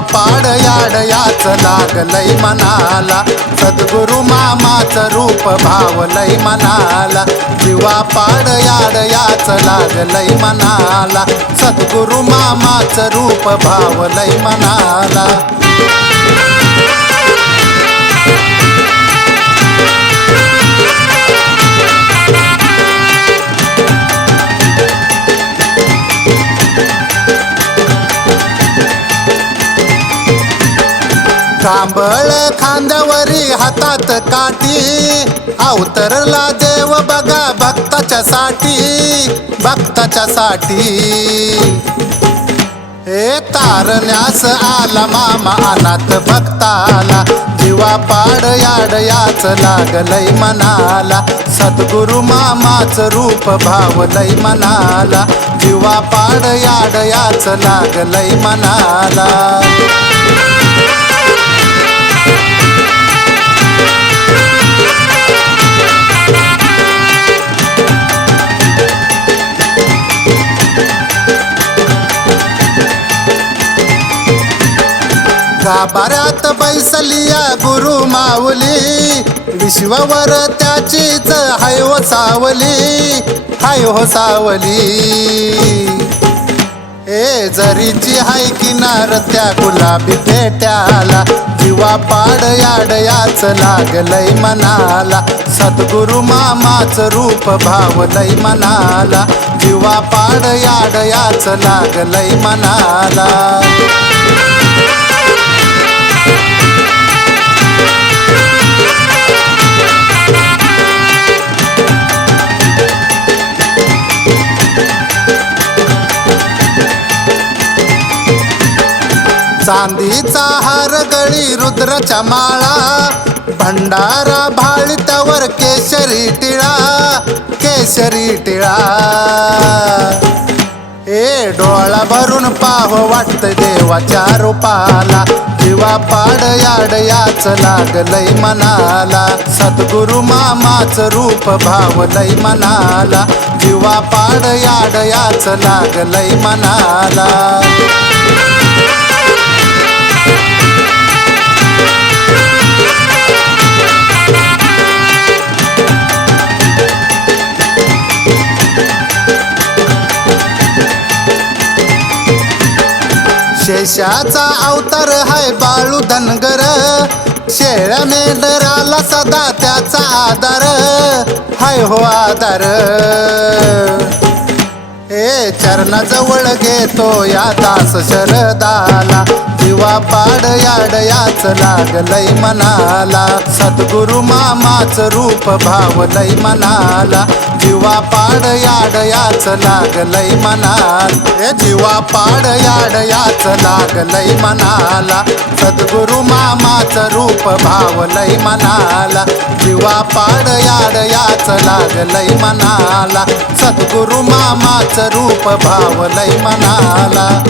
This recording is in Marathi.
पाड याड याच लागलय मनाला. सद्गुरु मामाचं रूप भावलय मनाला. जीवा पाड याच लागलय मनाला. सद्गुरु मामाचं रूप भावलय मनाला. कांबळ खांद्यावरी हातात काठी. अवतरला देव बघा भक्ताच्या साठी भक्ताच्या साठी हे तारण्यास आला मामा अनाथ भक्ताला. जीवा पाड याड याच लागलय मनाला. सद्गुरु मामाचं रूप भावलय मनाला. जीवा पाड याड याच लागलय मनाला. गाभाऱ्यात बैसलिया गुरु माऊली. विश्ववर त्याचीच हाय हो सावली हाय हो सावली. ए जरीची हाय किनार त्या गुलाबी पेट्याला जीवा पाड याडयाच लागलय मनाला. सद्गुरु मामाचं रूप भावलय मनाला जीवा पाड याडयाच लागलय मनाला. चांदीचा हार गळी रुद्रच्या माळा भंडारा भाळितावर केशरी टिळा केशरी टिळा. ए डोळा भरून पाह वाटत देवाच्या रूपाला जीवा पाड याड याच लागलय मनाला. सद्गुरु मामाचं रूप भावलय मनाला जीवा पाड याड याच लागलय मनाला. शेषाचा अवतार हाय बाळू धनगर. शेळ्या मेंढराला सदा त्याचा आधार. हाय हो आधार. ए चरणाजवळ घेतो या दास शरदाला. जीवा पाड याड लागलय मनाला. सद्गुरु मामाचं रूप भावलय मनाला. जीवा पाड याड लागलय मनाल. हे जीवा पाड याड लागलय मनाला. सद्गुरु मामाचं रूप भावलय मनाला. जीवा पाड याड लागलय मनाला. सद्गुरु मामाचं रूप भावलय मनाला.